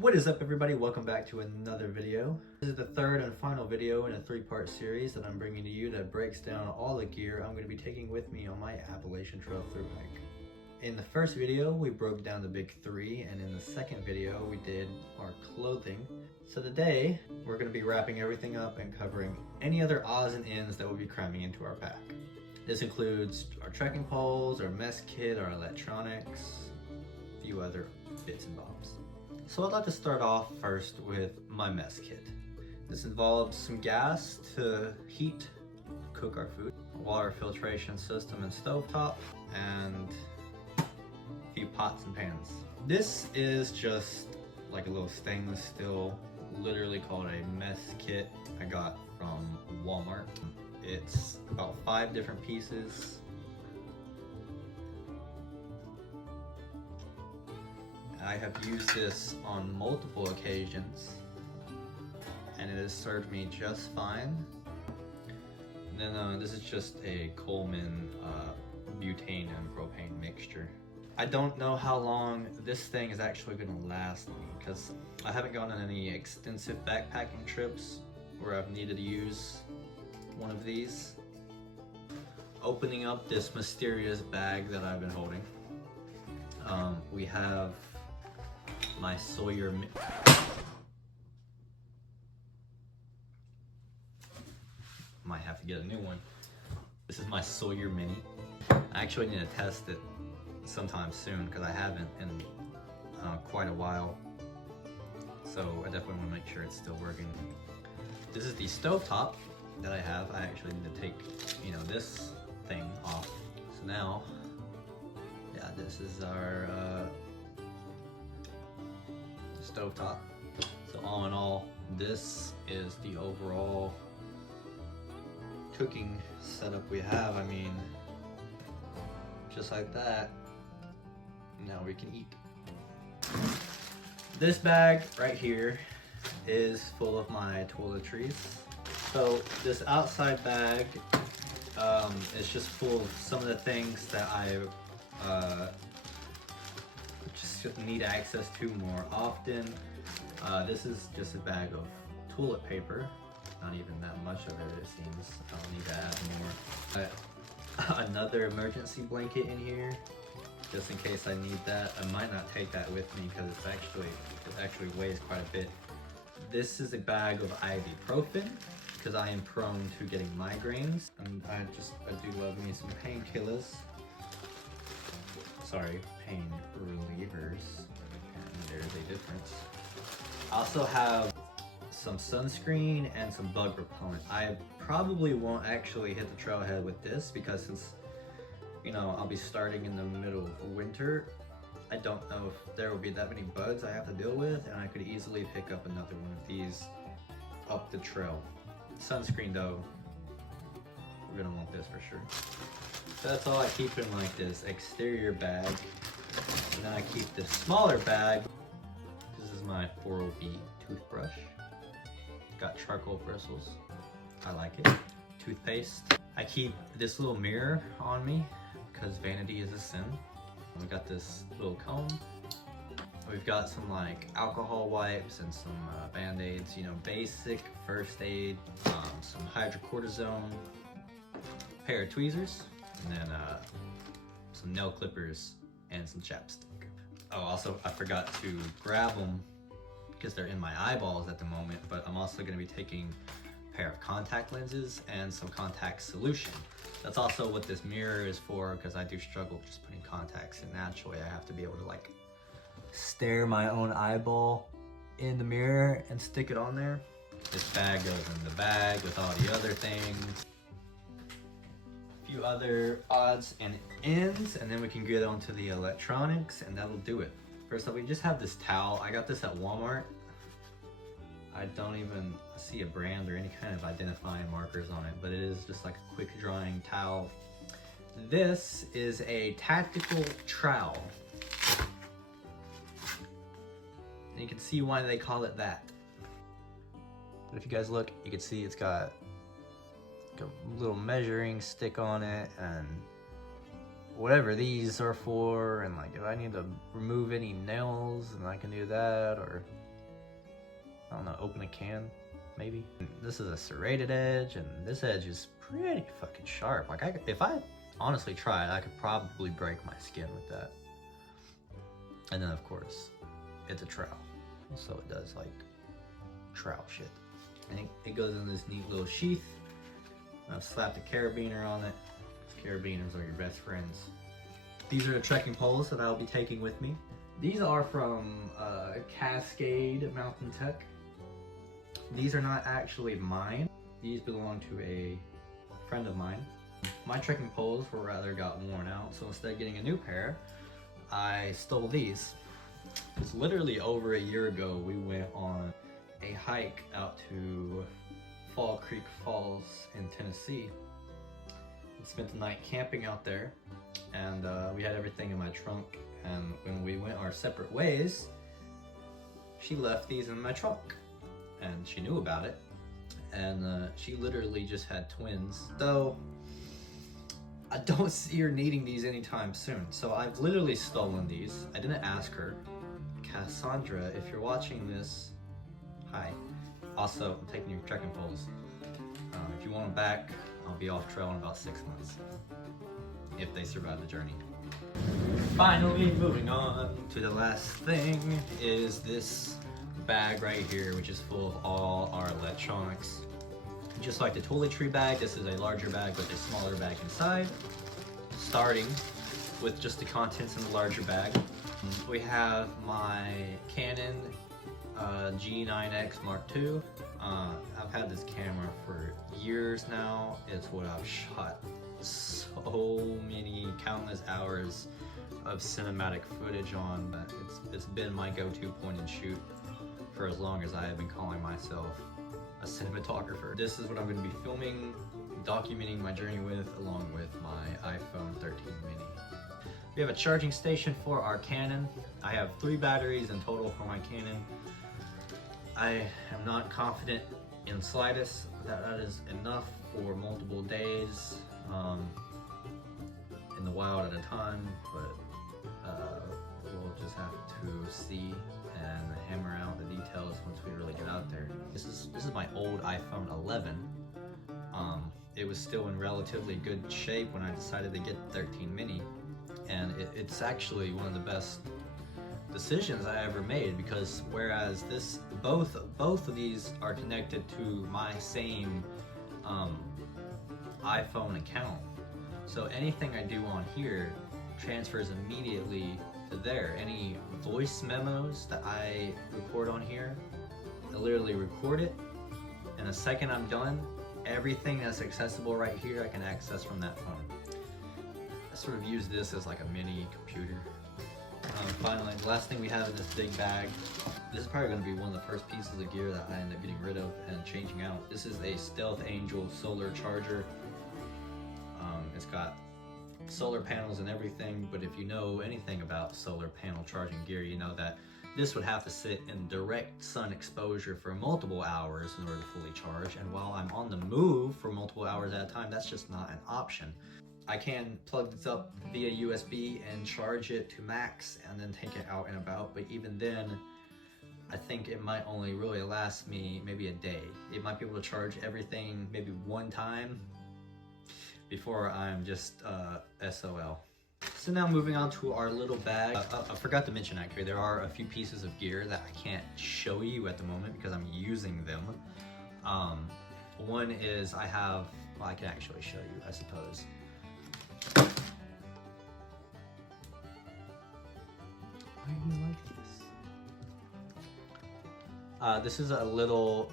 What is up, everybody? Welcome back to another video. This is the third and final video in a three-part series that I'm bringing to you that breaks down all the gear I'm going to be taking with me on my Appalachian Trail through hike. In the first video, we broke down the big three, and in the second video, we did our clothing. So today, we're going to be wrapping everything up and covering any other odds and ends that we'll be cramming into our pack. This includes our trekking poles, our mess kit, our electronics, a few other bits and bobs. So I'd like to start off first with my mess kit. This involves some gas to heat, cook our food, a water filtration system and stovetop, and a few pots and pans. This is just like a little stainless steel, literally called a mess kit I got from Walmart. It's about 5 different pieces. I have used this on multiple occasions and it has served me just fine. And then this is just a Coleman butane and propane mixture. I don't know how long this thing is actually going to last me because I haven't gone on any extensive backpacking trips where I've needed to use one of these. Opening up this mysterious bag that I've been holding, we have my Sawyer might have to get a new one. This is my Sawyer Mini. I actually need to test it sometime soon because I haven't in quite a while. So I definitely want to make sure it's still working. This is the stovetop that I have. I actually need to take, this thing off. So now, yeah, this is our stovetop. So all in all, this is the overall cooking setup we have. I mean, just like that, now we can eat. This bag right here is full of my toiletries. So this outside bag is just full of some of the things that I just need access to more often. This is just a bag of toilet paper. Not even that much of it seems. I'll need to add more. Another emergency blanket in here, just in case I need that. I might not take that with me because it actually weighs quite a bit. This is a bag of ibuprofen because I am prone to getting migraines, and I do love me some painkillers. Sorry, pain relievers, and there's a difference. I also have some sunscreen and some bug repellent. I probably won't actually hit the trailhead with this because since, I'll be starting in the middle of winter, I don't know if there will be that many bugs I have to deal with, and I could easily pick up another one of these up the trail. Sunscreen though, we're gonna want this for sure. So that's all I keep in like this exterior bag. And then I keep this smaller bag. This is my 4OB toothbrush. Got charcoal bristles. I like it. Toothpaste. I keep this little mirror on me because vanity is a sin. We got this little comb. We've got some like alcohol wipes and some band-aids, basic first aid, some hydrocortisone, a pair of tweezers, and then some nail clippers and some chapstick. Oh, also I forgot to grab them because they're in my eyeballs at the moment, but I'm also going to be taking a pair of contact lenses and some contact solution. That's also what this mirror is for because I do struggle just putting contacts in naturally. I have to be able to like stare my own eyeball in the mirror and stick it on there. This bag goes in the bag with all the other things. A few other odds and ends, and then we can get onto the electronics, and that'll do it. First up, we just have this towel. I got this at Walmart. I don't even see a brand or any kind of identifying markers on it, but it is just like a quick drying towel. This is a tactical trowel. And you can see why they call it that. But if you guys look, you can see it's got a little measuring stick on it and whatever these are for, and like if I need to remove any nails, and I can do that, or I don't know, open a can, maybe. This is a serrated edge, and this edge is pretty fucking sharp. Like, if I honestly tried, I could probably break my skin with that. And then, of course, it's a trowel, so it does, like, trowel shit. And it goes in this neat little sheath. I've slapped a carabiner on it. Carabiners are your best friends. These are the trekking poles that I'll be taking with me. These are from Cascade Mountain Tech. These are not actually mine. These belong to a friend of mine. My trekking poles were rather got worn out, so instead of getting a new pair, I stole these. It's literally over a year ago we went on a hike out to Fall Creek Falls in Tennessee. We spent the night camping out there, and we had everything in my trunk, and when we went our separate ways, she left these in my trunk, and she knew about it, and she literally just had twins. So I don't see her needing these anytime soon, so I've literally stolen these. I didn't ask her. Cassandra, if you're watching this, hi. Also, I'm taking your trekking poles. If you want them back, I'll be off trail in about 6 months, if they survive the journey. Finally, moving on to the last thing is this bag right here, which is full of all our electronics. Just like the Toiletries bag, this is a larger bag with a smaller bag inside. Starting with just the contents in the larger bag, we have my Canon G9X Mark II. I've had this camera for years now. It's what I've shot so many countless hours of cinematic footage on. It's been my go-to point and shoot for as long as I have been calling myself a cinematographer. This is what I'm going to be filming, documenting my journey with, along with my iPhone 13 mini. We have a charging station for our Canon. I have 3 batteries in total for my Canon. I am not confident in the slightest that that is enough for multiple days in the wild at a time, but we'll just have to see and hammer out the details once we really get out there. This is my old iPhone 11. It was still in relatively good shape when I decided to get the 13 mini, and it's actually one of the best decisions I ever made, because whereas both of these are connected to my same iPhone account, so anything I do on here transfers immediately to there. Any voice memos that I record on here, I literally record it, and the second I'm done, everything that's accessible right here I can access from that phone. I sort of use this as like a mini computer. Finally, the last thing we have in this big bag, this is probably going to be one of the first pieces of gear that I end up getting rid of and changing out. This is a Stealth Angel solar charger. It's got solar panels and everything, but if you know anything about solar panel charging gear, you know that this would have to sit in direct sun exposure for multiple hours in order to fully charge, and while I'm on the move for multiple hours at a time, that's just not an option. I can plug this up via USB and charge it to max and then take it out and about, but even then, I think it might only really last me maybe a day. It might be able to charge everything maybe one time before I'm just SOL. So now moving on to our little bag. I forgot to mention actually, there are a few pieces of gear that I can't show you at the moment because I'm using them. One is I can actually show you, I suppose. Why do you like this? This is a little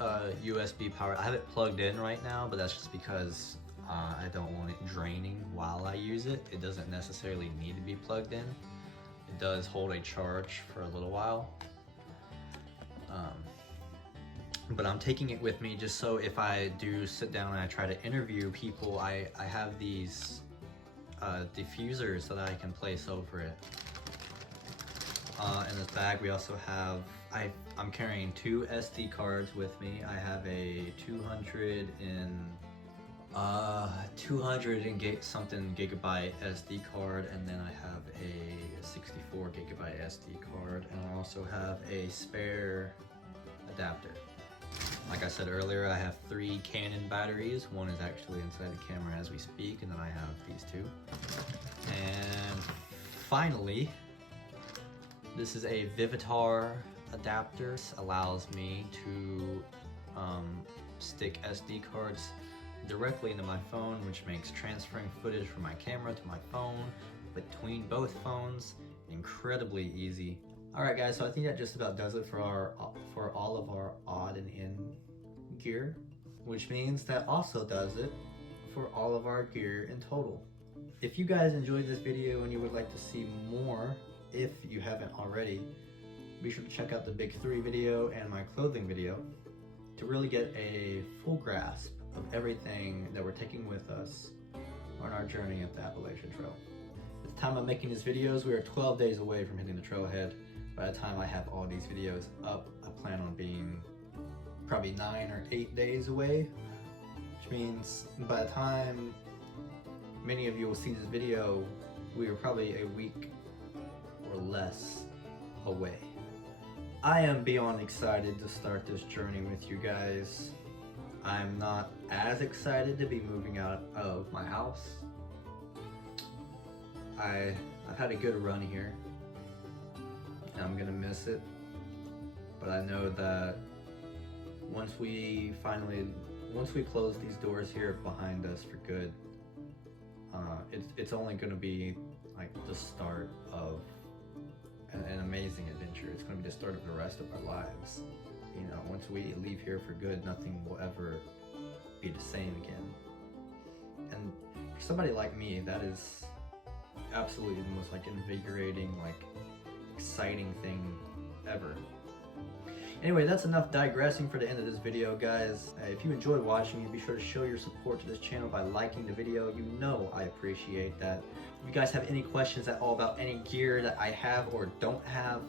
USB power. I have it plugged in right now, but that's just because I don't want it draining while I use it. It doesn't necessarily need to be plugged in. It does hold a charge for a little while. But I'm taking it with me just so if I do sit down and I try to interview people, I have these diffusers that I can place over it. In this bag we also have, I'm carrying 2 SD cards with me. I have a 200 something gigabyte SD card, and then I have a 64 gigabyte SD card, and I also have a spare adapter. Like I said earlier, I have 3 Canon batteries. One is actually inside the camera as we speak, and then I have these 2. And finally, this is a Vivitar adapter. This allows me to stick SD cards directly into my phone, which makes transferring footage from my camera to my phone between both phones incredibly easy. Alright guys, so I think that just about does it for all of our odd and in gear, which means that also does it for all of our gear in total. If you guys enjoyed this video and you would like to see more, if you haven't already, be sure to check out the Big 3 video and my clothing video to really get a full grasp of everything that we're taking with us on our journey up the Appalachian Trail. At the time of making these videos, we are 12 days away from hitting the trailhead. By the time I have all these videos up, I plan on being probably 9 or 8 days away, which means by the time many of you will see this video, we are probably a week or less away. I am beyond excited to start this journey with you guys. I'm not as excited to be moving out of my house. I've had a good run here. I'm gonna miss it, but I know that once we close these doors here behind us for good, it's only gonna be like the start of an amazing adventure. It's gonna be the start of the rest of our lives. You know, once we leave here for good, nothing will ever be the same again. And for somebody like me, that is absolutely the most like invigorating, like exciting thing ever. Anyway, that's enough digressing for the end of this video, guys. If you enjoyed watching it, be sure to show your support to this channel by liking the video. You know I appreciate that. If you guys have any questions at all about any gear that I have or don't have,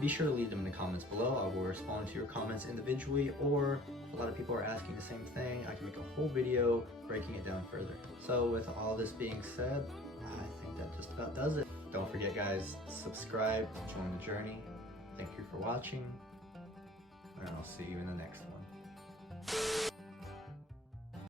be sure to leave them in the comments below. I will respond to your comments individually, or a lot of people are asking the same thing. I can make a whole video breaking it down further. So with all this being said, I think that just about does it. Don't forget guys, subscribe, join the journey. Thank you for watching, and I'll see you in the next one.